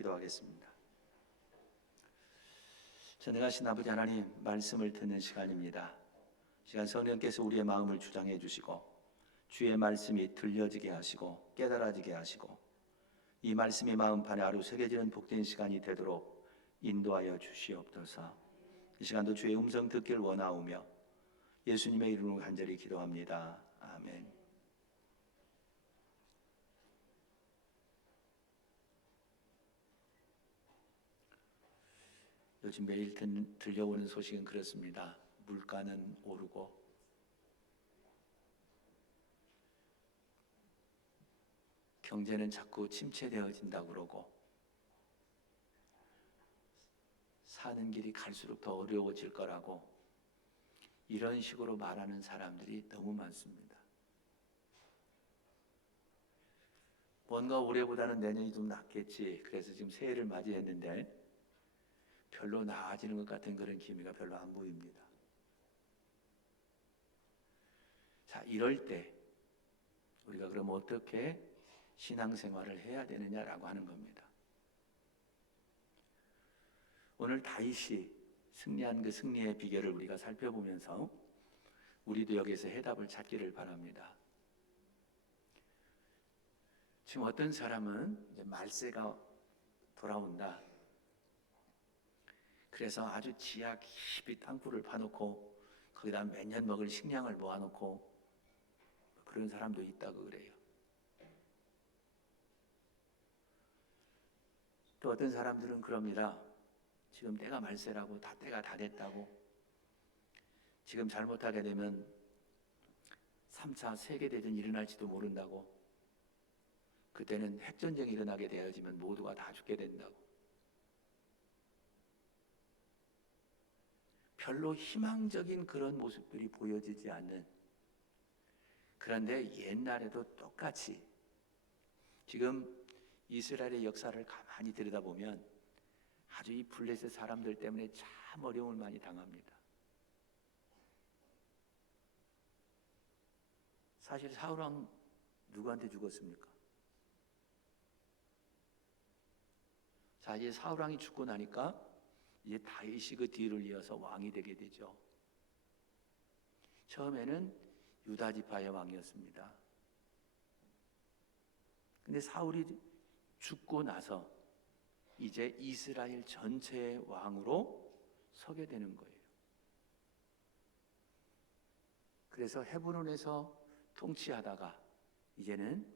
기도하겠습니다. 전능하신 아버지 하나님, 말씀을 듣는 시간입니다. 시간 성령께서 우리의 마음을 주장해 주시고 주의 말씀이 들려지게 하시고 깨달아지게 하시고 이 말씀이 마음판에 하루 새겨지는 복된 시간이 되도록 인도하여 주시옵소서. 이 시간도 주의 음성 듣길 원하오며 예수님의 이름으로 간절히 기도합니다. 아멘. 요즘 매일 들려오는 소식은 그렇습니다. 물가는 오르고 경제는 자꾸 침체되어진다고 그러고 사는 길이 갈수록 더 어려워질 거라고 이런 식으로 말하는 사람들이 너무 많습니다. 뭔가 올해보다는 내년이 좀 낫겠지. 그래서 지금 새해를 맞이했는데 별로 나아지는 것 같은 그런 기미가 별로 안 보입니다. 자, 이럴 때 우리가 그럼 어떻게 신앙생활을 해야 되느냐라고 하는 겁니다. 오늘 다윗이 승리한 그 승리의 비결을 우리가 살펴보면서 우리도 여기서 해답을 찾기를 바랍니다. 지금 어떤 사람은 이제 말세가 돌아온다. 그래서 아주 지하 깊이 땅굴을 파놓고 거기다 몇 년 먹을 식량을 모아놓고 그런 사람도 있다고 그래요. 또 어떤 사람들은 그럽니다. 지금 때가 말세라고, 때가 다 됐다고, 지금 잘못하게 되면 3차 세계대전이 일어날지도 모른다고, 그때는 핵전쟁이 일어나게 되어지면 모두가 다 죽게 된다고, 별로 희망적인 그런 모습들이 보여지지 않는, 그런데 옛날에도 똑같이 지금 이스라엘의 역사를 가만히 들여다보면 아주 이 블레셋 사람들 때문에 참 어려움을 많이 당합니다. 사실 사울왕 누구한테 죽었습니까? 자, 이제 사울왕이 죽고 나니까 이제 다윗이 그 뒤를 이어서 왕이 되게 되죠. 처음에는 유다 지파의 왕이었습니다. 근데 사울이 죽고 나서 이제 이스라엘 전체의 왕으로 서게 되는 거예요. 그래서 헤브론에서 통치하다가 이제는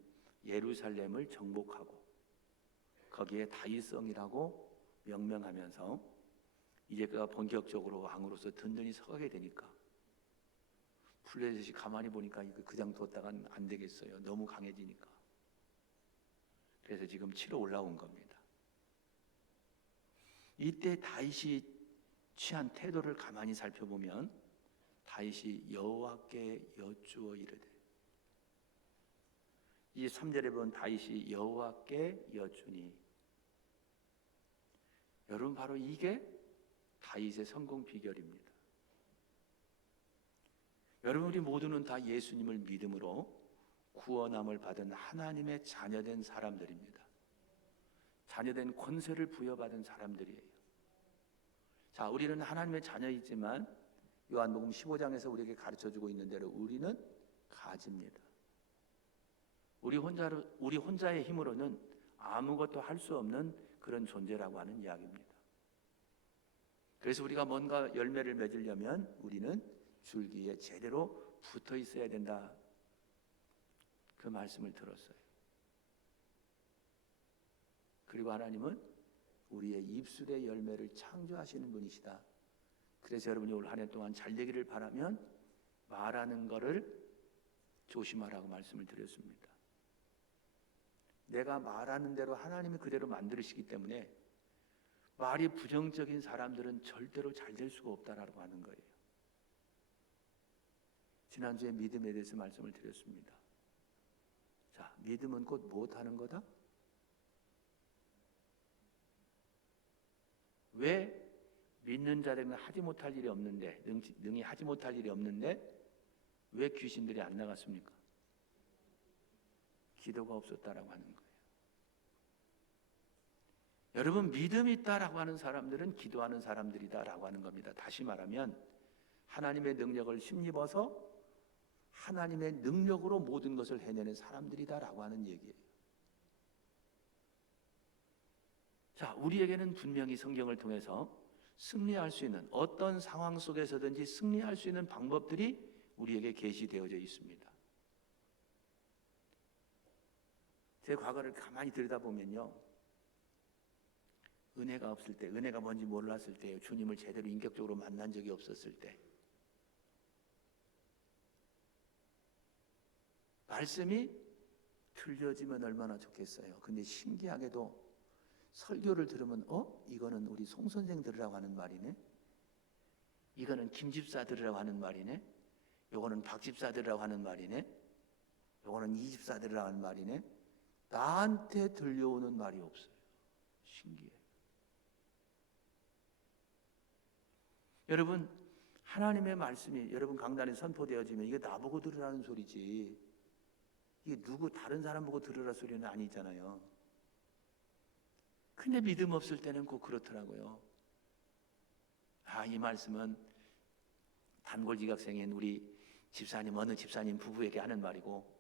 예루살렘을 정복하고 거기에 다윗성이라고 명명하면서 이제 그가 본격적으로 왕으로서 든든히 서게 되니까 블레셋이 가만히 보니까 이거 그냥 뒀다간 안 되겠어요. 너무 강해지니까. 그래서 지금 치러 올라온 겁니다. 이때 다윗이 취한 태도를 가만히 살펴보면 다윗이 여호와께 여쭈어 이르되, 이 3절에 보면 다윗이 여호와께 여쭈니, 여러분 바로 이게 다윗의 성공 비결입니다. 여러분 우리 모두는 다 예수님을 믿음으로 구원함을 받은 하나님의 자녀된 사람들입니다. 자녀된 권세를 부여받은 사람들이에요. 자, 우리는 하나님의 자녀이지만 요한복음 15장에서 우리에게 가르쳐주고 있는 대로 우리는 가지입니다. 우리 혼자의 힘으로는 아무것도 할 수 없는 그런 존재라고 하는 이야기입니다. 그래서 우리가 뭔가 열매를 맺으려면 우리는 줄기에 제대로 붙어 있어야 된다. 그 말씀을 들었어요. 그리고 하나님은 우리의 입술의 열매를 창조하시는 분이시다. 그래서 여러분이 올 한 해 동안 잘 되기를 바라면 말하는 거를 조심하라고 말씀을 드렸습니다. 내가 말하는 대로 하나님이 그대로 만들으시기 때문에 말이 부정적인 사람들은 절대로 잘 될 수가 없다라고 하는 거예요. 지난주에 믿음에 대해서 말씀을 드렸습니다. 자, 믿음은 곧 무엇하는 거다? 왜 믿는 자들은 하지 못할 일이 없는데, 능히 하지 못할 일이 없는데 왜 귀신들이 안 나갔습니까? 기도가 없었다라고 하는 거예요. 여러분, 믿음이 있다라고 하는 사람들은 기도하는 사람들이다라고 하는 겁니다. 다시 말하면 하나님의 능력을 힘입어서 하나님의 능력으로 모든 것을 해내는 사람들이다라고 하는 얘기예요. 자, 우리에게는 분명히 성경을 통해서 승리할 수 있는, 어떤 상황 속에서든지 승리할 수 있는 방법들이 우리에게 계시되어져 있습니다. 제 과거를 가만히 들여다보면요, 은혜가 없을 때, 은혜가 뭔지 몰랐을 때, 주님을 제대로 인격적으로 만난 적이 없었을 때, 말씀이 들려지면 얼마나 좋겠어요. 근데 신기하게도 설교를 들으면 이거는 우리 송 선생 들으라고 하는 말이네, 이거는 김 집사 들으라고 하는 말이네, 요거는 박 집사 들으라고 하는 말이네, 요거는 이 집사 들으라고 하는 말이네. 나한테 들려오는 말이 없어요. 신기해. 여러분, 하나님의 말씀이 여러분 강단에 선포되어지면 이게 나보고 들으라는 소리지, 이게 누구 다른 사람 보고 들으라 소리는 아니잖아요. 근데 믿음 없을 때는 꼭 그렇더라고요. 이 말씀은 단골지각생인 우리 집사님, 어느 집사님 부부에게 하는 말이고,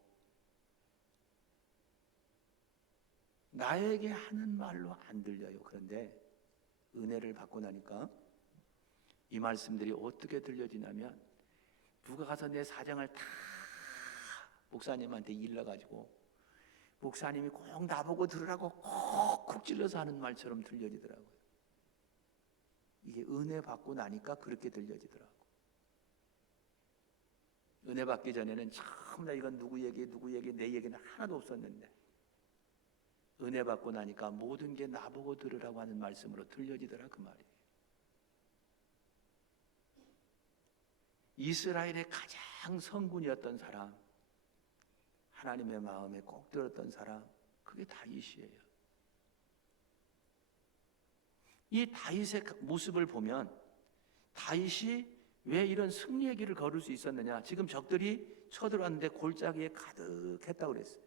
나에게 하는 말로 안 들려요. 그런데 은혜를 받고 나니까 이 말씀들이 어떻게 들려지냐면, 누가 가서 내 사정을 다 목사님한테 일러가지고 목사님이 꼭 나보고 들으라고 콕콕 찔러서 하는 말처럼 들려지더라고요. 이게 은혜 받고 나니까 그렇게 들려지더라고요. 은혜 받기 전에는 처음나 이건 누구 얘기 내 얘기는 하나도 없었는데, 은혜 받고 나니까 모든 게 나보고 들으라고 하는 말씀으로 들려지더라, 그 말이에요. 이스라엘의 가장 성군이었던 사람, 하나님의 마음에 꼭 들었던 사람, 그게 다윗이에요. 이 다윗의 모습을 보면 다윗이 왜 이런 승리의 길을 걸을 수 있었느냐, 지금 적들이 쳐들어왔는데 골짜기에 가득했다고 그랬어요.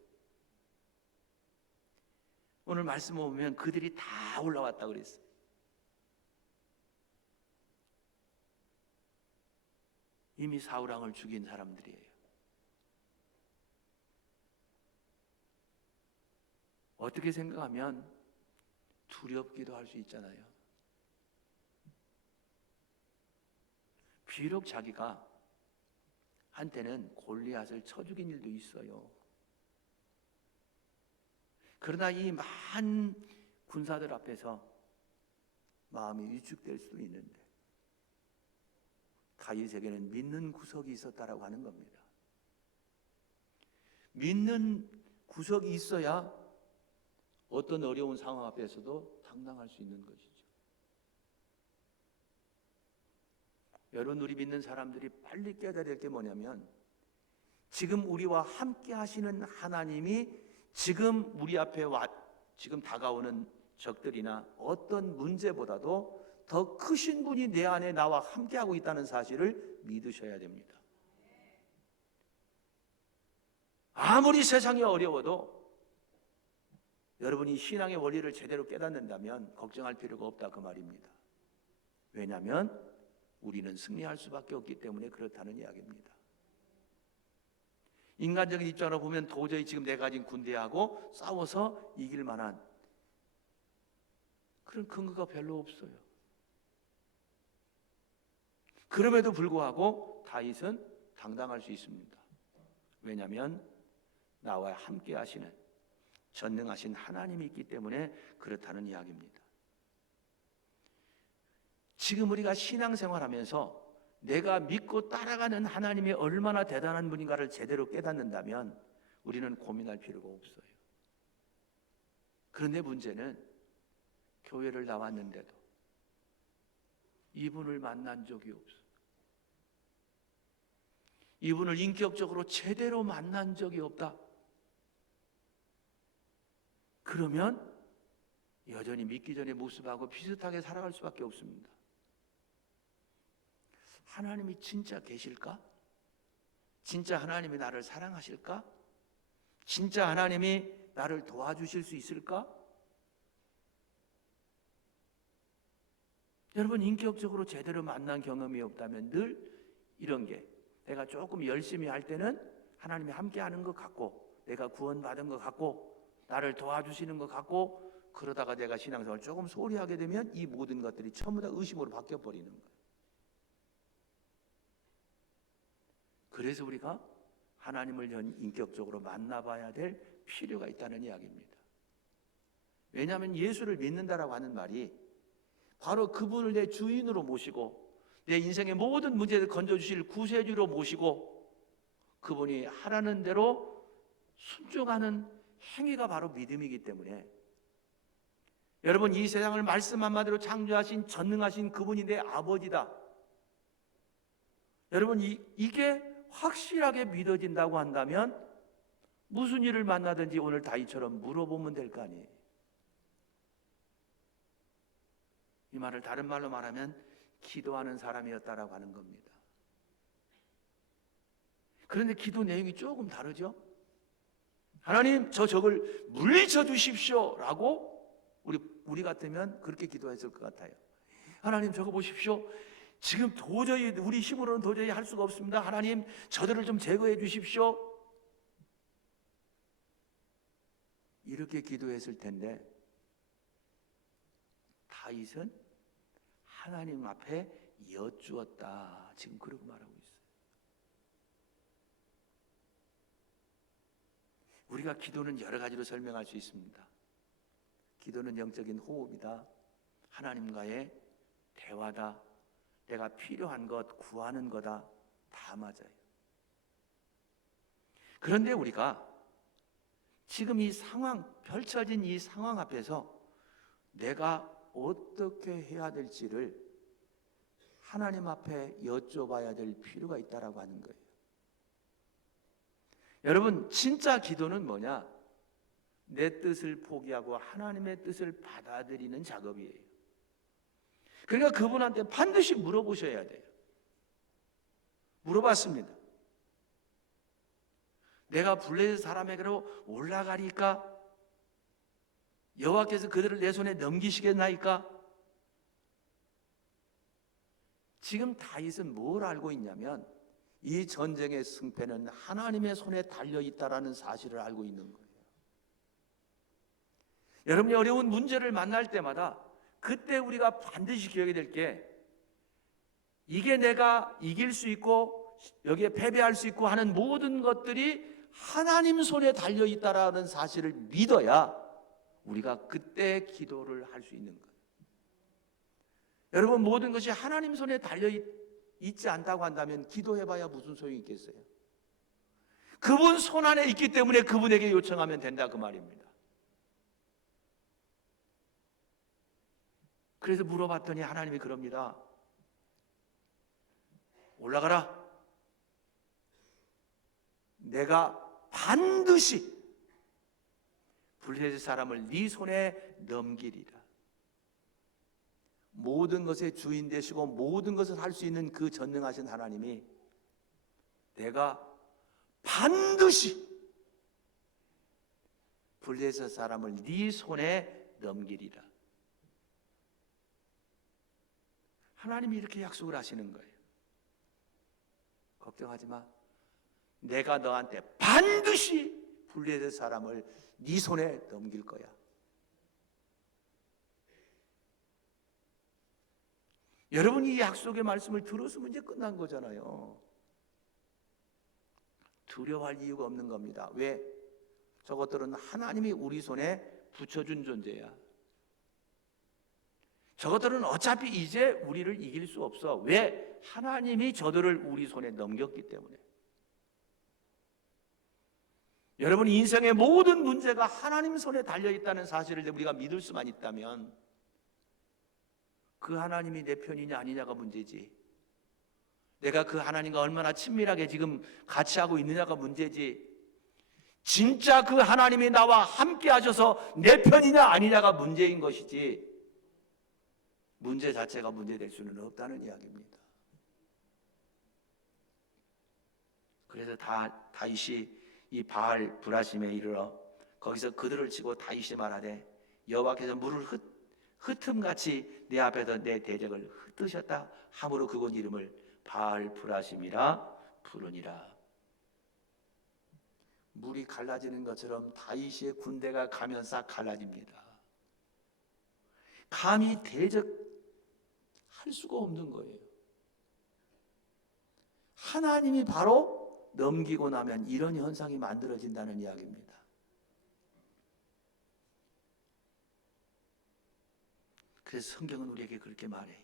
오늘 말씀 보면 그들이 다 올라왔다고 그랬어요. 이미 사울왕을 죽인 사람들이에요. 어떻게 생각하면 두렵기도 할 수 있잖아요. 비록 자기가 한때는 골리앗을 쳐 죽인 일도 있어요. 그러나 이 많은 군사들 앞에서 마음이 위축될 수도 있는데, 다윗에게는 믿는 구석이 있었다라고 하는 겁니다. 믿는 구석이 있어야 어떤 어려운 상황 앞에서도 당당할 수 있는 것이죠. 여러분, 우리 믿는 사람들이 빨리 깨달아야 될 게 뭐냐면, 지금 우리와 함께 하시는 하나님이 지금 우리 앞에 지금 다가오는 적들이나 어떤 문제보다도 더 크신 분이 내 안에 나와 함께하고 있다는 사실을 믿으셔야 됩니다. 아무리 세상이 어려워도 여러분이 신앙의 원리를 제대로 깨닫는다면 걱정할 필요가 없다, 그 말입니다. 왜냐하면 우리는 승리할 수밖에 없기 때문에 그렇다는 이야기입니다. 인간적인 입장으로 보면 도저히 지금 내가 가진 군대하고 싸워서 이길 만한 그런 근거가 별로 없어요. 그럼에도 불구하고 다윗은 당당할 수 있습니다. 왜냐하면 나와 함께 하시는 전능하신 하나님이 있기 때문에 그렇다는 이야기입니다. 지금 우리가 신앙생활하면서 내가 믿고 따라가는 하나님이 얼마나 대단한 분인가를 제대로 깨닫는다면 우리는 고민할 필요가 없어요. 그런데 문제는 교회를 나왔는데도 이분을 만난 적이 없어요. 이분을 인격적으로 제대로 만난 적이 없다. 그러면 여전히 믿기 전의 모습하고 비슷하게 살아갈 수밖에 없습니다. 하나님이 진짜 계실까? 진짜 하나님이 나를 사랑하실까? 진짜 하나님이 나를 도와주실 수 있을까? 여러분, 인격적으로 제대로 만난 경험이 없다면 늘 이런 게, 내가 조금 열심히 할 때는 하나님이 함께하는 것 같고, 내가 구원받은 것 같고, 나를 도와주시는 것 같고, 그러다가 내가 신앙생활 조금 소홀히 하게 되면 이 모든 것들이 전부 다 의심으로 바뀌어버리는 거예요. 그래서 우리가 하나님을 인격적으로 만나봐야 될 필요가 있다는 이야기입니다. 왜냐하면 예수를 믿는다라고 하는 말이 바로 그분을 내 주인으로 모시고 내 인생의 모든 문제를 건져주실 구세주로 모시고 그분이 하라는 대로 순종하는 행위가 바로 믿음이기 때문에, 여러분, 이 세상을 말씀 한마디로 창조하신 전능하신 그분이 내 아버지다. 여러분, 이게 확실하게 믿어진다고 한다면 무슨 일을 만나든지 오늘 다윗처럼 물어보면 될 거 아니에요. 이 말을 다른 말로 말하면 기도하는 사람이었다라고 하는 겁니다. 그런데 기도 내용이 조금 다르죠. 하나님, 저걸 물리쳐 주십시오 라고 우리 같으면 그렇게 기도했을 것 같아요. 하나님, 저거 보십시오. 지금 도저히 우리 힘으로는 도저히 할 수가 없습니다. 하나님, 저들을 좀 제거해 주십시오. 이렇게 기도했을 텐데 다윗은 하나님 앞에 여쭈었다. 지금 그러고 말하고 있어요. 우리가 기도는 여러 가지로 설명할 수 있습니다. 기도는 영적인 호흡이다. 하나님과의 대화다. 내가 필요한 것 구하는 거다. 다 맞아요. 그런데 우리가 지금 이 상황, 펼쳐진 이 상황 앞에서 내가 어떻게 해야 될지를 하나님 앞에 여쭤봐야 될 필요가 있다라고 하는 거예요. 여러분, 진짜 기도는 뭐냐? 내 뜻을 포기하고 하나님의 뜻을 받아들이는 작업이에요. 그러니까 그분한테 반드시 물어보셔야 돼요. 물어봤습니다. 내가 블레셋 사람에게로 올라가리까? 여호와께서 그들을 내 손에 넘기시겠나이까? 지금 다윗은 뭘 알고 있냐면 이 전쟁의 승패는 하나님의 손에 달려있다라는 사실을 알고 있는 거예요. 여러분이 어려운 문제를 만날 때마다 그때 우리가 반드시 기억해야 될 게, 이게 내가 이길 수 있고 여기에 패배할 수 있고 하는 모든 것들이 하나님 손에 달려있다라는 사실을 믿어야 우리가 그때 기도를 할 수 있는 거예요. 여러분, 모든 것이 하나님 손에 달려있지 않다고 한다면 기도해봐야 무슨 소용이 있겠어요? 그분 손 안에 있기 때문에 그분에게 요청하면 된다, 그 말입니다. 그래서 물어봤더니 하나님이 그럽니다. 올라가라. 내가 반드시 블레셋 사람을 네 손에 넘기리라. 모든 것의 주인 되시고 모든 것을 할 수 있는 그 전능하신 하나님이 내가 반드시 블레셋 사람을 네 손에 넘기리라. 하나님이 이렇게 약속을 하시는 거예요. 걱정하지 마. 내가 너한테 반드시 블레셋 사람을 네 손에 넘길 거야. 여러분이 이 약속의 말씀을 들었으면 이제 끝난 거잖아요. 두려워할 이유가 없는 겁니다. 왜? 저것들은 하나님이 우리 손에 붙여준 존재야. 저것들은 어차피 이제 우리를 이길 수 없어. 왜? 하나님이 저들을 우리 손에 넘겼기 때문에. 여러분, 인생의 모든 문제가 하나님 손에 달려있다는 사실을 우리가 믿을 수만 있다면 그 하나님이 내 편이냐 아니냐가 문제지, 내가 그 하나님과 얼마나 친밀하게 지금 같이 하고 있느냐가 문제지, 진짜 그 하나님이 나와 함께 하셔서 내 편이냐 아니냐가 문제인 것이지 문제 자체가 문제될 수는 없다는 이야기입니다. 그래서 다윗이 이 바알 브라심에 이르러 거기서 그들을 치고 다윗이 말하되 여호와께서 물을 흩음같이 내 앞에서 내 대적을 흩으셨다 함으로 그곳 이름을 바알프라심이라 부르니라. 물이 갈라지는 것처럼 다윗의 군대가 가면 싹 갈라집니다. 감히 대적할 수가 없는 거예요. 하나님이 바로 넘기고 나면 이런 현상이 만들어진다는 이야기입니다. 그래서 성경은 우리에게 그렇게 말해요.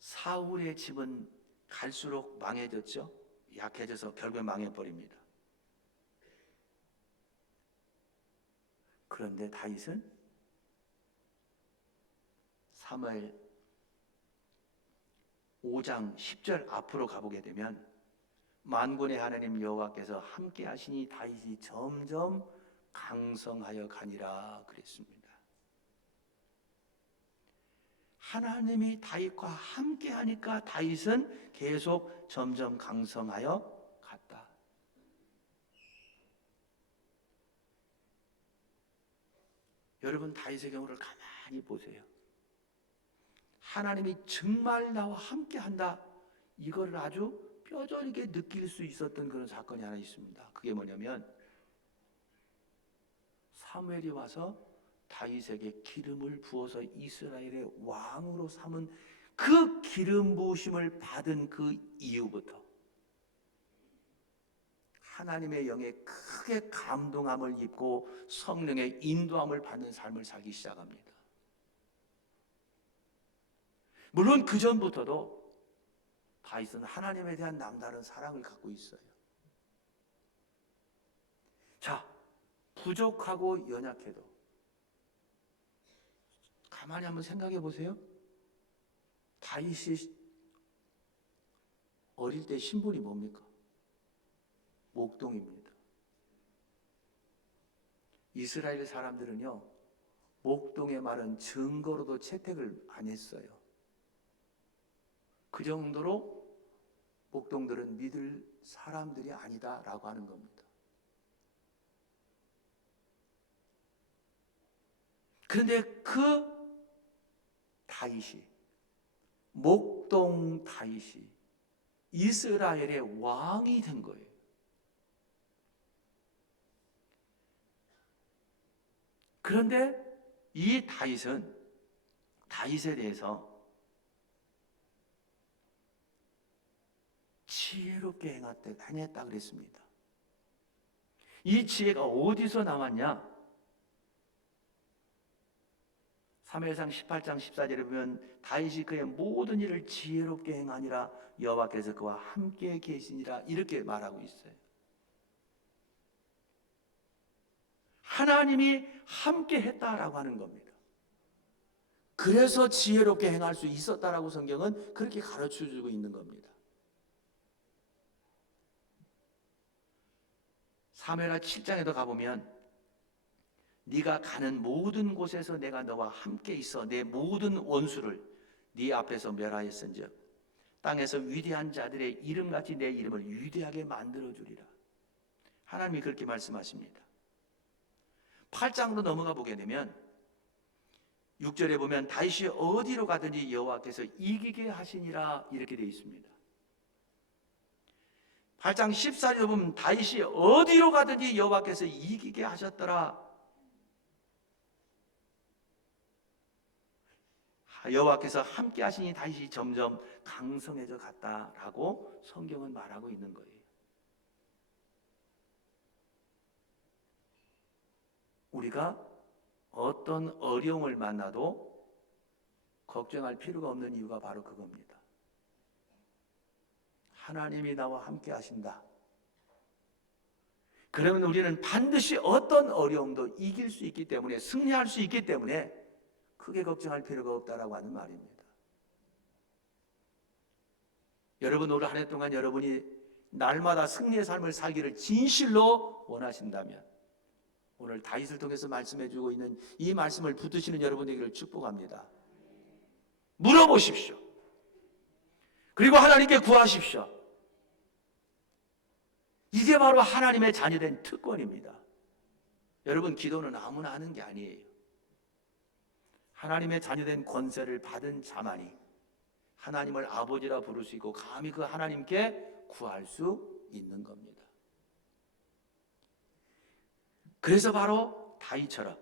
사울의 집은 갈수록 망해졌죠. 약해져서 결국에 망해버립니다. 그런데 다윗은 사무엘 5장 10절 앞으로 가보게 되면 만군의 하나님 여호와께서 함께 하시니 다윗이 점점 강성하여 가니라 그랬습니다. 하나님이 다윗과 함께 하니까 다윗은 계속 점점 강성하여 갔다. 여러분 다윗의 경우를 가만히 보세요. 하나님이 정말 나와 함께 한다. 이거를 아주 뼈저리게 느낄 수 있었던 그런 사건이 하나 있습니다. 그게 뭐냐면 사무엘이 와서 다윗에게 기름을 부어서 이스라엘의 왕으로 삼은 그 기름 부으심을 받은 그 이후부터 하나님의 영에 크게 감동함을 입고 성령의 인도함을 받는 삶을 살기 시작합니다. 물론 그 전부터도 다윗은 하나님에 대한 남다른 사랑을 갖고 있어요. 자, 부족하고 연약해도 가만히 한번 생각해 보세요. 다윗이 어릴 때 신분이 뭡니까? 목동입니다. 이스라엘 사람들은요, 목동의 말은 증거로도 채택을 안 했어요. 그 정도로 목동들은 믿을 사람들이 아니다라고 하는 겁니다. 그런데 그 다윗이, 목동 다윗이 이스라엘의 왕이 된 거예요. 그런데 이 다윗은 다윗에 대해서 지혜롭게 행했다 그랬습니다. 이 지혜가 어디서 나왔냐? 사무엘상 18장 14절에 보면 다윗이 그의 모든 일을 지혜롭게 행하니라 여호와께서 그와 함께 계시니라 이렇게 말하고 있어요. 하나님이 함께 했다라고 하는 겁니다. 그래서 지혜롭게 행할 수 있었다라고 성경은 그렇게 가르쳐주고 있는 겁니다. 사무엘하 7장에도 가보면 네가 가는 모든 곳에서 내가 너와 함께 있어 내 모든 원수를 네 앞에서 멸하였은즉 땅에서 위대한 자들의 이름같이 내 이름을 위대하게 만들어주리라. 하나님이 그렇게 말씀하십니다. 8장으로 넘어가 보게 되면 6절에 보면 다윗이 어디로 가든지 여호와께서 이기게 하시니라 이렇게 되어 있습니다. 8장 14절에 보면 다윗이 어디로 가든지 여호와께서 이기게 하셨더라. 여호와께서 함께 하시니 다윗이 점점 강성해져 갔다라고 성경은 말하고 있는 거예요. 우리가 어떤 어려움을 만나도 걱정할 필요가 없는 이유가 바로 그겁니다. 하나님이 나와 함께 하신다. 그러면 우리는 반드시 어떤 어려움도 이길 수 있기 때문에, 승리할 수 있기 때문에 크게 걱정할 필요가 없다라고 하는 말입니다. 여러분, 올 한 해 동안 여러분이 날마다 승리의 삶을 살기를 진실로 원하신다면 오늘 다윗을 통해서 말씀해 주고 있는 이 말씀을 붙드시는 여러분에게를 축복합니다. 물어보십시오. 그리고 하나님께 구하십시오. 이게 바로 하나님의 자녀된 특권입니다. 여러분, 기도는 아무나 하는 게 아니에요. 하나님의 자녀된 권세를 받은 자만이 하나님을 아버지라 부를 수 있고 감히 그 하나님께 구할 수 있는 겁니다. 그래서 바로 다윗처럼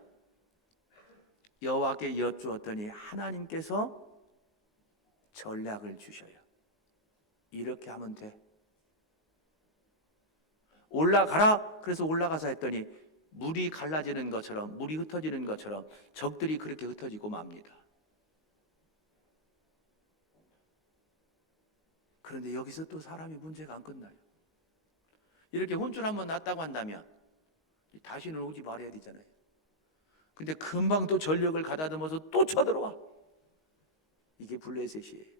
여호와께 여쭈었더니 하나님께서 전략을 주셔요. 이렇게 하면 돼. 올라가라. 그래서 올라가서 했더니 물이 갈라지는 것처럼, 물이 흩어지는 것처럼 적들이 그렇게 흩어지고 맙니다. 그런데 여기서 또 사람이 문제가 안 끝나요. 이렇게 혼쭐 한번 났다고 한다면 다시는 오지 말아야 되잖아요. 근데 금방 또 전력을 가다듬어서 또 쳐들어와. 이게 블레셋이에요.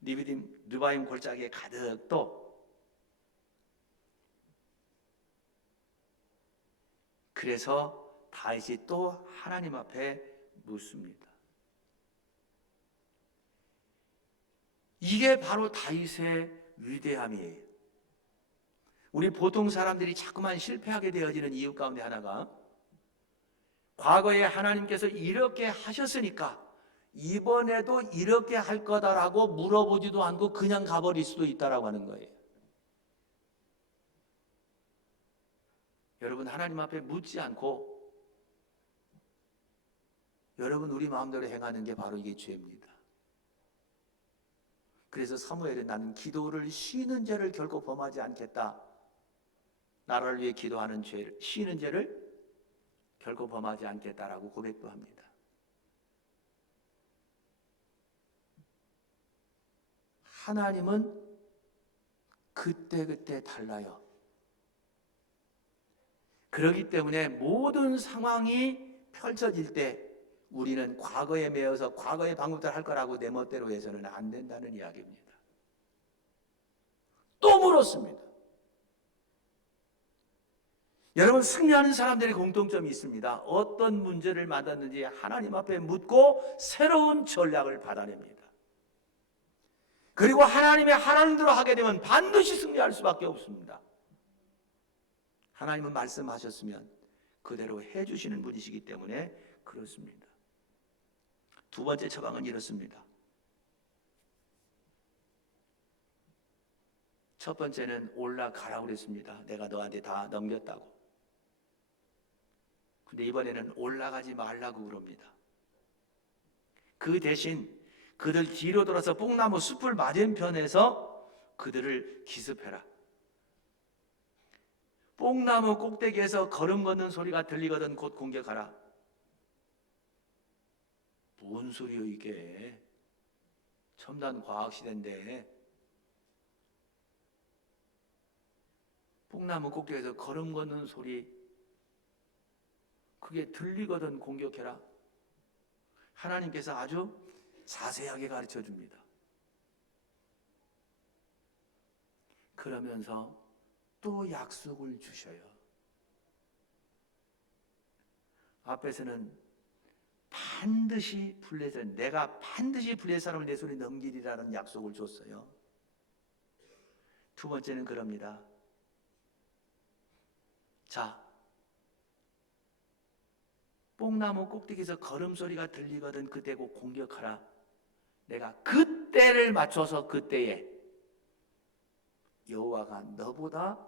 느바임 골짜기에 가득 또. 그래서 다윗이 또 하나님 앞에 묻습니다. 이게 바로 다윗의 위대함이에요. 우리 보통 사람들이 자꾸만 실패하게 되어지는 이유 가운데 하나가 과거에 하나님께서 이렇게 하셨으니까 이번에도 이렇게 할 거다라고 물어보지도 않고 그냥 가버릴 수도 있다라고 하는 거예요. 여러분, 하나님 앞에 묻지 않고 여러분 우리 마음대로 행하는 게 바로 이게 죄입니다. 그래서 사무엘은 나는 기도를 쉬는 죄를 결코 범하지 않겠다. 나라를 위해 기도하는 죄를, 쉬는 죄를 결코 범하지 않겠다라고 고백도 합니다. 하나님은 그때그때 달라요. 그렇기 때문에 모든 상황이 펼쳐질 때 우리는 과거에 매여서 과거의 방법대로 할 거라고 내 멋대로 해서는 안 된다는 이야기입니다. 또 물었습니다. 여러분, 승리하는 사람들의 공통점이 있습니다. 어떤 문제를 만났는지 하나님 앞에 묻고 새로운 전략을 받아냅니다. 그리고 하나님의 하나님대로 하게 되면 반드시 승리할 수밖에 없습니다. 하나님은 말씀하셨으면 그대로 해주시는 분이시기 때문에 그렇습니다. 두 번째 처방은 이렇습니다. 첫 번째는 올라가라고 그랬습니다. 내가 너한테 다 넘겼다고. 근데 이번에는 올라가지 말라고 그럽니다. 그 대신 그들 뒤로 돌아서 뽕나무 숲을 맞은편에서 그들을 기습해라. 뽕나무 꼭대기에서 걸음 걷는 소리가 들리거든 곧 공격하라. 뭔 소리요 이게? 첨단 과학 시대인데 뽕나무 꼭대기에서 걸음 걷는 소리 그게 들리거든 공격해라. 하나님께서 아주 자세하게 가르쳐 줍니다. 그러면서 또 약속을 주셔요. 앞에서는 반드시 블레셋, 내가 반드시 블레셋 사람을 내 손에 넘기리라는 약속을 줬어요. 두 번째는 그럽니다. 자, 뽕나무 꼭대기에서 걸음소리가 들리거든 그때 곧 공격하라. 내가 그때를 맞춰서 그때에 여호와가 너보다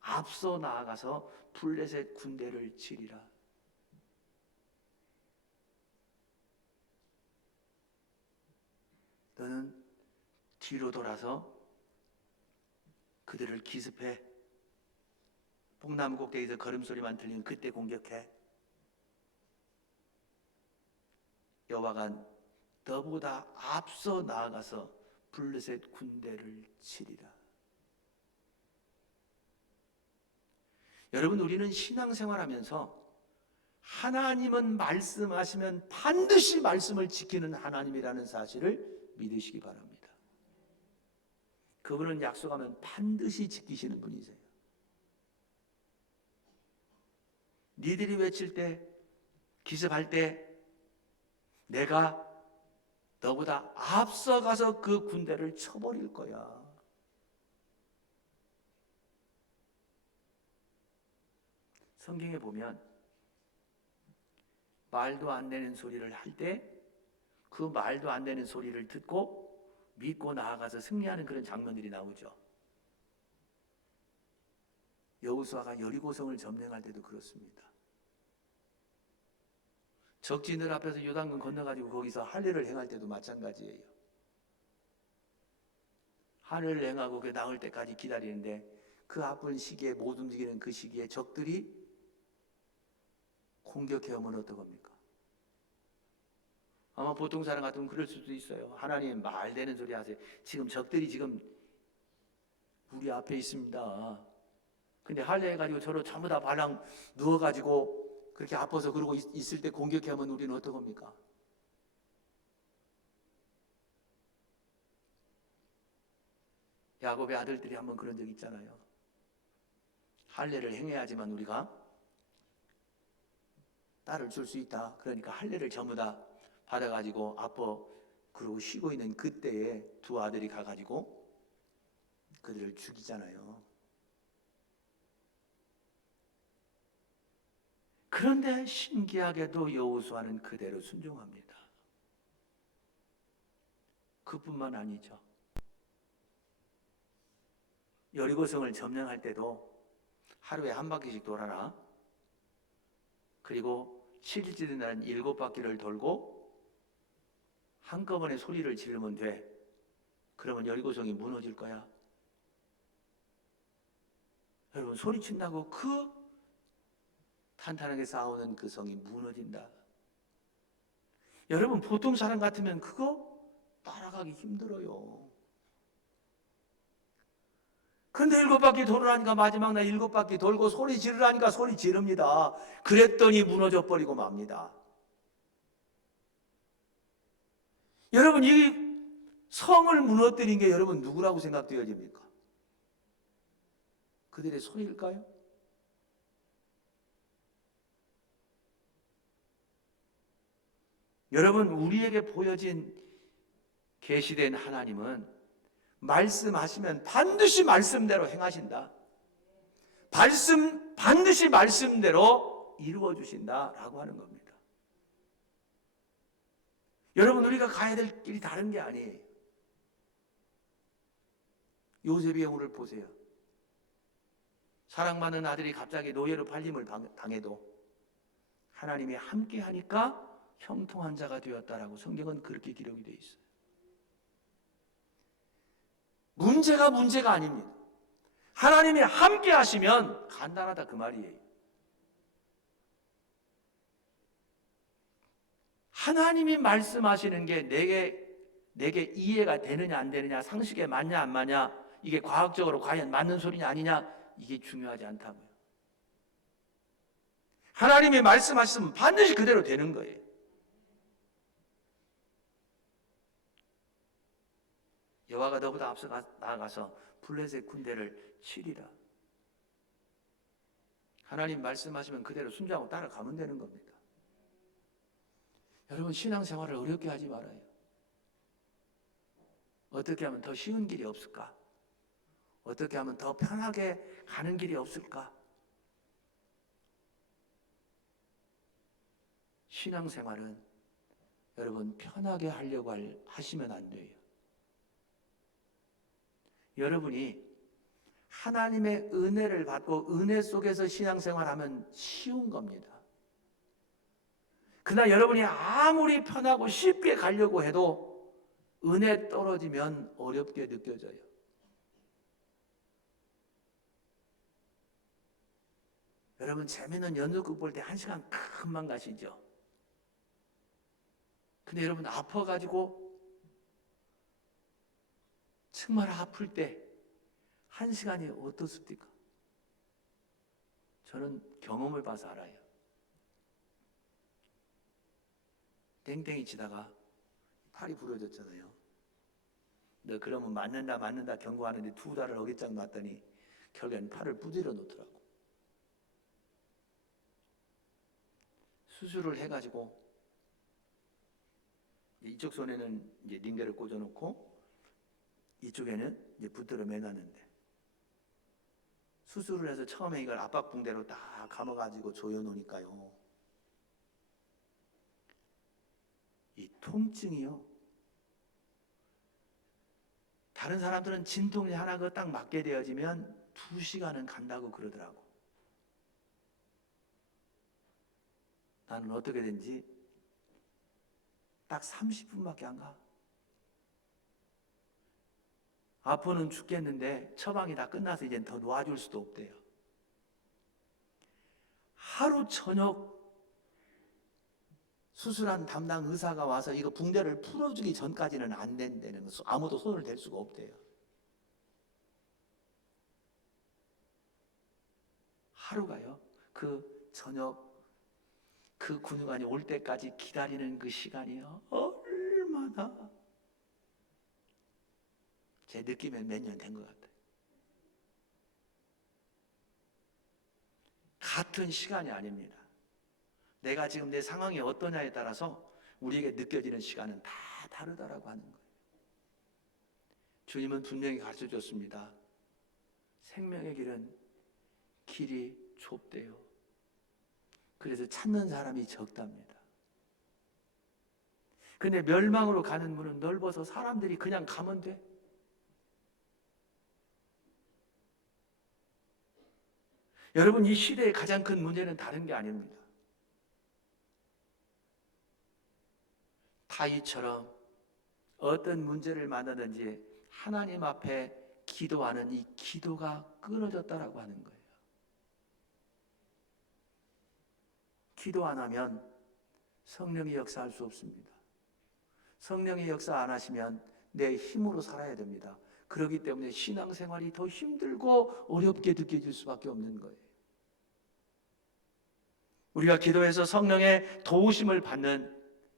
앞서 나아가서 블레셋 군대를 치리라. 너는 뒤로 돌아서 그들을 기습해. 뽕나무 꼭대기에서 걸음소리만 들리는 그때 공격해. 여호와가 너보다 앞서 나아가서 블레셋 군대를 치리라. 여러분, 우리는 신앙생활하면서 하나님은 말씀하시면 반드시 말씀을 지키는 하나님이라는 사실을 믿으시기 바랍니다. 그분은 약속하면 반드시 지키시는 분이세요. 니들이 외칠 때, 기습할 때 내가 너보다 앞서가서 그 군대를 쳐버릴 거야. 성경에 보면 말도 안 되는 소리를 할 때 그 말도 안 되는 소리를 듣고 믿고 나아가서 승리하는 그런 장면들이 나오죠. 여호수아가 여리고성을 점령할 때도 그렇습니다. 적진들 앞에서 요단강 건너가지고 거기서 할례를 행할 때도 마찬가지예요. 할례를 행하고 그 나올 때까지 기다리는데 그 아픈 시기에 못 움직이는 그 시기에 적들이 공격해오면 어떡합니까? 아마 보통 사람 같으면 그럴 수도 있어요. 하나님 말되는 소리 하세요. 지금 적들이 지금 우리 앞에 있습니다. 근데 할례 해가지고 저로 전부 다 발랑 누워가지고 그렇게 아파서 그러고 있을 때 공격하면 우리는 어떡합니까? 야곱의 아들들이 한번 그런 적 있잖아요. 할례를 행해야지만 우리가 딸을 줄 수 있다. 그러니까 할례를 전부 다 받아가지고 아파 그러고 쉬고 있는 그때에 두 아들이 가가지고 그들을 죽이잖아요. 그런데 신기하게도 여호수아는 그대로 순종합니다. 그뿐만 아니죠. 여리고성을 점령할 때도 하루에 한 바퀴씩 돌아라. 그리고 7일째 된 날은 7바퀴를 돌고 한꺼번에 소리를 지르면 돼. 그러면 여리고성이 무너질 거야. 여러분 소리친다고 그 탄탄하게 싸우는 그 성이 무너진다. 여러분 보통 사람 같으면 그거 따라가기 힘들어요. 근데 7바퀴 돌으라니까 마지막 날 7바퀴 돌고 소리 지르라니까 소리 지릅니다. 그랬더니 무너져 버리고 맙니다. 여러분 이 성을 무너뜨린 게 여러분 누구라고 생각되어집니까? 그들의 소리일까요? 여러분 우리에게 보여진 계시된 하나님은 말씀하시면 반드시 말씀대로 행하신다. 반드시 말씀대로 이루어 주신다라고 하는 겁니다. 여러분 우리가 가야 될 길이 다른 게 아니에요. 요셉의 경우를 보세요. 사랑받는 아들이 갑자기 노예로 팔림을 당해도 하나님이 함께 하니까 형통한 자가 되었다라고 성경은 그렇게 기록이 되어 있어요. 문제가 아닙니다. 하나님이 함께 하시면 간단하다 그 말이에요. 하나님이 말씀하시는 게 내게 이해가 되느냐 안 되느냐, 상식에 맞냐 안 맞냐, 이게 과학적으로 과연 맞는 소리냐 아니냐, 이게 중요하지 않다고요. 하나님이 말씀하시면 반드시 그대로 되는 거예요. 여호와가 너보다 앞서 나아가서 블레셋 군대를 치리라. 하나님 말씀하시면 그대로 순종하고 따라가면 되는 겁니다. 여러분 신앙생활을 어렵게 하지 말아요. 어떻게 하면 더 쉬운 길이 없을까? 어떻게 하면 더 편하게 가는 길이 없을까? 신앙생활은 여러분 편하게 하려고 하시면 안 돼요. 여러분이 하나님의 은혜를 받고 은혜 속에서 신앙생활하면 쉬운 겁니다. 그러나 여러분이 아무리 편하고 쉽게 가려고 해도 은혜 떨어지면 어렵게 느껴져요. 여러분 재미있는 연극극 볼 때 1시간 금방 가시죠. 근데 여러분 아파가지고 정말 아플 때 1시간이 어떻습니까? 저는 경험을 봐서 알아요. 땡땡이 치다가 팔이 부러졌잖아요. 너 그러면 맞는다 경고하는데 2달을 어깃장 놨더니 결국엔 팔을 부드려 놓더라고. 수술을 해가지고 이쪽 손에는 이제 링겔을 꽂아놓고 이쪽에는 이제 붙들어 매놨는데 수술을 해서 처음에 이걸 압박붕대로 딱 감아가지고 조여놓으니까요, 이 통증이요, 다른 사람들은 진통제 하나 그 딱 맞게 되어지면 2시간은 간다고 그러더라고. 나는 어떻게 된지 딱 30분밖에 안 가. 아파는 죽겠는데 처방이 다 끝나서 이제 더 놓아줄 수도 없대요. 하루 저녁 수술한 담당 의사가 와서 이거 붕대를 풀어주기 전까지는 안 된다는 거, 아무도 손을 댈 수가 없대요. 하루가요. 그 저녁 그 근육안이 올 때까지 기다리는 그 시간이요, 얼마나, 제 느낌에 몇 년 된 것 같아요. 같은 시간이 아닙니다. 내가 지금 내 상황이 어떠냐에 따라서 우리에게 느껴지는 시간은 다 다르다라고 하는 거예요. 주님은 분명히 가르쳐 줬습니다. 생명의 길이 좁대요. 그래서 찾는 사람이 적답니다. 근데 멸망으로 가는 문은 넓어서 사람들이 그냥 가면 돼. 여러분, 이 시대의 가장 큰 문제는 다른 게 아닙니다. 다윗처럼 어떤 문제를 만나든지 하나님 앞에 기도하는 이 기도가 끊어졌다라고 하는 거예요. 기도 안 하면 성령이 역사할 수 없습니다. 성령이 역사 안 하시면 내 힘으로 살아야 됩니다. 그렇기 때문에 신앙생활이 더 힘들고 어렵게 느껴질 수밖에 없는 거예요. 우리가 기도해서 성령의 도우심을 받는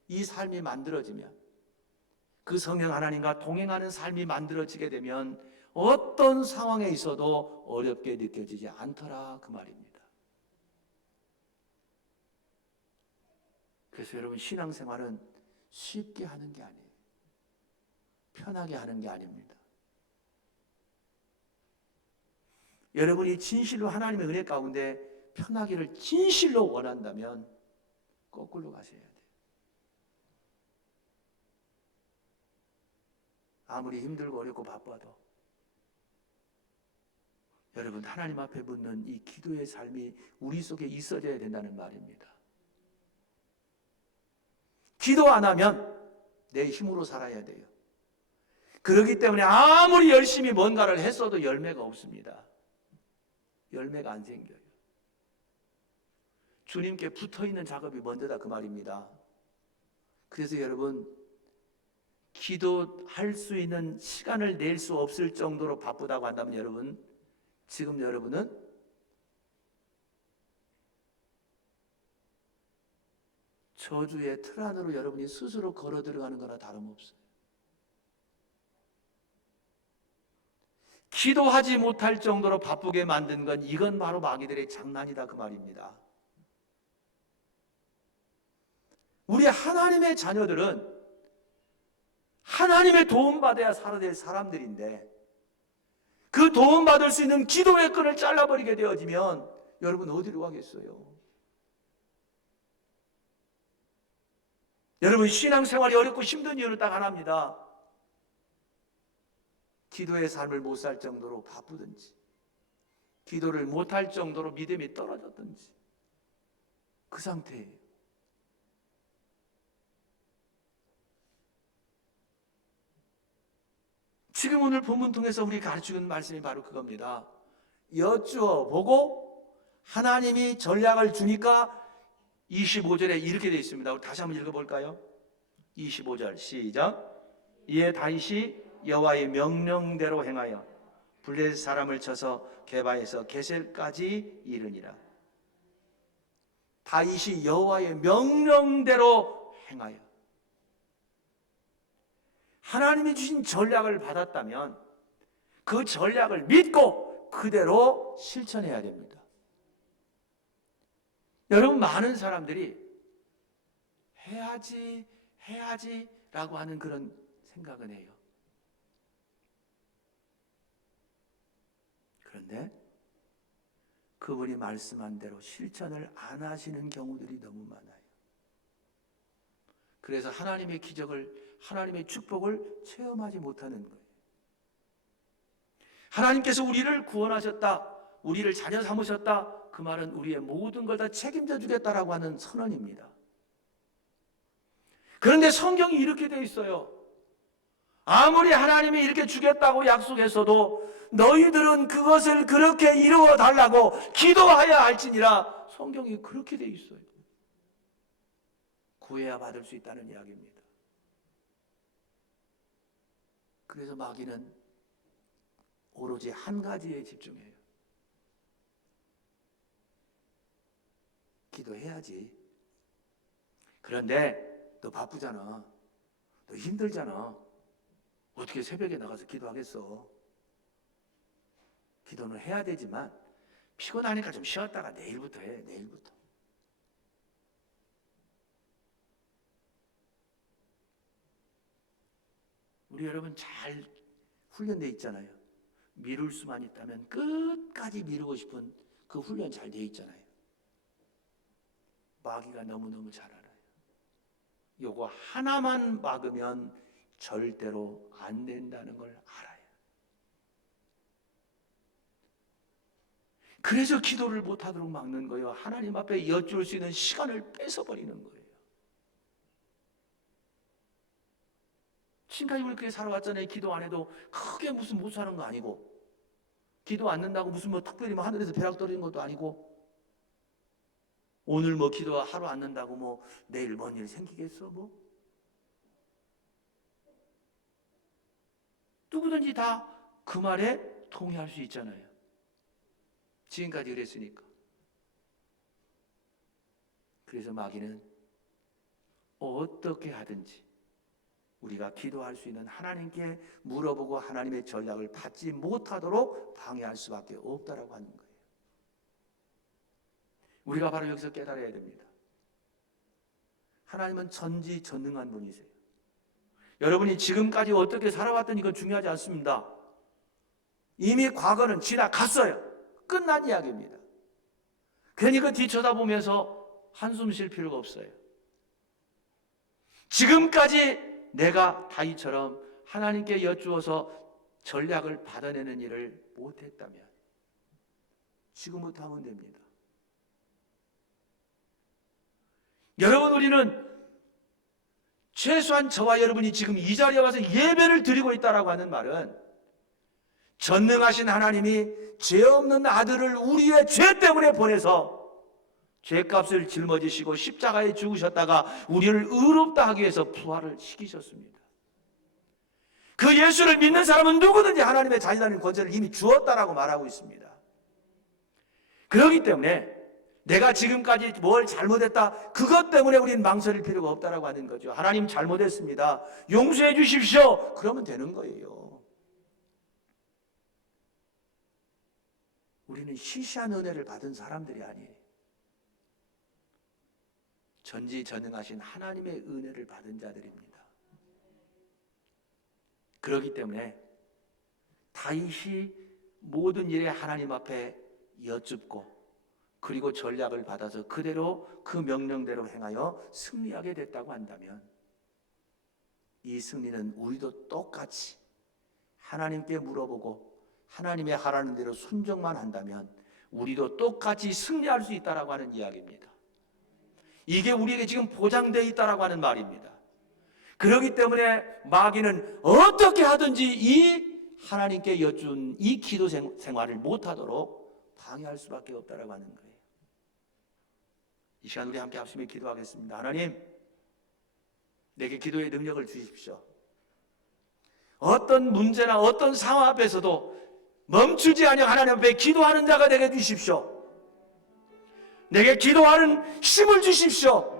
이 삶이 만들어지면, 그 성령 하나님과 동행하는 삶이 만들어지게 되면 어떤 상황에 있어도 어렵게 느껴지지 않더라, 그 말입니다. 그래서 여러분, 신앙생활은 쉽게 하는 게 아니에요. 편하게 하는 게 아닙니다. 여러분이 진실로 하나님의 은혜 가운데 편하기를 진실로 원한다면 거꾸로 가셔야 돼요. 아무리 힘들고 어렵고 바빠도 여러분, 하나님 앞에 붙는 이 기도의 삶이 우리 속에 있어져야 된다는 말입니다. 기도 안 하면 내 힘으로 살아야 돼요. 그렇기 때문에 아무리 열심히 뭔가를 했어도 열매가 없습니다. 열매가 안 생겨요. 주님께 붙어있는 작업이 먼저다, 그 말입니다. 그래서 여러분, 기도할 수 있는 시간을 낼 수 없을 정도로 바쁘다고 한다면 여러분, 지금 여러분은 저주의 틀 안으로 여러분이 스스로 걸어 들어가는 거나 다름없어요. 기도하지 못할 정도로 바쁘게 만든 건, 이건 바로 마귀들의 장난이다, 그 말입니다. 우리 하나님의 자녀들은 하나님의 도움받아야 살아야 될 사람들인데, 그 도움받을 수 있는 기도의 끈을 잘라버리게 되어지면 여러분 어디로 가겠어요? 여러분, 신앙생활이 어렵고 힘든 이유는 딱 하나입니다. 기도의 삶을 못 살 정도로 바쁘든지, 기도를 못할 정도로 믿음이 떨어졌든지, 그 상태예요. 지금 오늘 본문 통해서 우리 가르치는 말씀이 바로 그겁니다. 여쭈어 보고 하나님이 전략을 주니까 25절에 이렇게 되어 있습니다. 우리 다시 한번 읽어볼까요? 25절 시작. 이에 다윗이 여호와의 명령대로 행하여 블레셋 사람을 쳐서 게바에서 게셀까지 이르니라. 다윗이 여호와의 명령대로 행하여, 하나님이 주신 전략을 받았다면 그 전략을 믿고 그대로 실천해야 됩니다. 여러분, 많은 사람들이 해야지 라고 하는 그런 생각은 해요. 그런데 그분이 말씀한 대로 실천을 안 하시는 경우들이 너무 많아요. 그래서 하나님의 기적을, 하나님의 축복을 체험하지 못하는 거예요. 하나님께서 우리를 구원하셨다, 우리를 자녀 삼으셨다, 그 말은 우리의 모든 걸 다 책임져 주겠다라고 하는 선언입니다. 그런데 성경이 이렇게 돼 있어요. 아무리 하나님이 이렇게 주겠다고 약속했어도 너희들은 그것을 그렇게 이루어 달라고 기도하여야 할지니라. 성경이 그렇게 돼 있어요. 구해야 받을 수 있다는 이야기입니다. 그래서 마귀는 오로지 한 가지에 집중해요. 기도해야지. 그런데 너 바쁘잖아. 너 힘들잖아. 어떻게 새벽에 나가서 기도하겠어? 기도는 해야 되지만 피곤하니까 좀 쉬었다가 내일부터 해. 내일부터. 우리 여러분 잘 훈련돼 있잖아요. 미룰 수만 있다면 끝까지 미루고 싶은 그 훈련 잘 돼 있잖아요. 마귀가 너무너무 잘 알아요. 요거 하나만 막으면 절대로 안 된다는 걸 알아요. 그래서 기도를 못하도록 막는 거예요. 하나님 앞에 여쭐 수 있는 시간을 뺏어버리는 거예요. 지금까지 우리 그렇게 살아왔잖아요. 기도 안 해도 크게 무슨 못 사는 거 아니고, 기도 안 된다고 무슨 뭐 특별히 뭐 하늘에서 벼락 떨어지는 것도 아니고, 오늘 뭐 기도 하루 안 된다고 뭐 내일 뭔 일 생기겠어 뭐? 누구든지 다 그 말에 동의할 수 있잖아요. 지금까지 그랬으니까. 그래서 마귀는 어떻게 하든지 우리가 기도할 수 있는, 하나님께 물어보고 하나님의 전략을 받지 못하도록 방해할 수밖에 없다라고 하는 거예요. 우리가 바로 여기서 깨달아야 됩니다. 하나님은 전지전능한 분이세요. 여러분이 지금까지 어떻게 살아왔든 이건 중요하지 않습니다. 이미 과거는 지나갔어요. 끝난 이야기입니다. 괜히 그 뒤쳐다보면서 한숨 쉴 필요가 없어요. 지금까지 내가 다윗처럼 하나님께 여쭈어서 전략을 받아내는 일을 못했다면 지금부터 하면 됩니다. 여러분, 우리는 최소한 저와 여러분이 지금 이 자리에 와서 예배를 드리고 있다라고 하는 말은 전능하신 하나님이 죄 없는 아들을 우리의 죄 때문에 보내서 죄값을 짊어지시고 십자가에 죽으셨다가 우리를 의롭다 하기 위해서 부활을 시키셨습니다. 그 예수를 믿는 사람은 누구든지 하나님의 자녀라는 권세를 이미 주었다라고 말하고 있습니다. 그렇기 때문에 내가 지금까지 뭘 잘못했다, 그것 때문에 우리는 망설일 필요가 없다라고 하는 거죠. 하나님 잘못했습니다, 용서해 주십시오, 그러면 되는 거예요. 우리는 시시한 은혜를 받은 사람들이 아니에요. 전지전능하신 하나님의 은혜를 받은 자들입니다. 그렇기 때문에 다윗이 모든 일에 하나님 앞에 여쭙고 그리고 전략을 받아서 그대로 그 명령대로 행하여 승리하게 됐다고 한다면, 이 승리는 우리도 똑같이 하나님께 물어보고 하나님의 하라는 대로 순종만 한다면 우리도 똑같이 승리할 수 있다라고 하는 이야기입니다. 이게 우리에게 지금 보장되어 있다라고 하는 말입니다. 그렇기 때문에 마귀는 어떻게 하든지 이 하나님께 여쭌 이 기도 생활을 못하도록 방해할 수밖에 없다라고 하는 거예요. 이 시간 우리 함께 합심해 기도하겠습니다. 하나님, 내게 기도의 능력을 주십시오. 어떤 문제나 어떤 상황 앞에서도 멈추지 아니하고 하나님 앞에 기도하는 자가 되게 주십시오. 내게 기도하는 힘을 주십시오.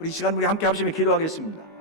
우리 이 시간 우리 함께 합심해 기도하겠습니다.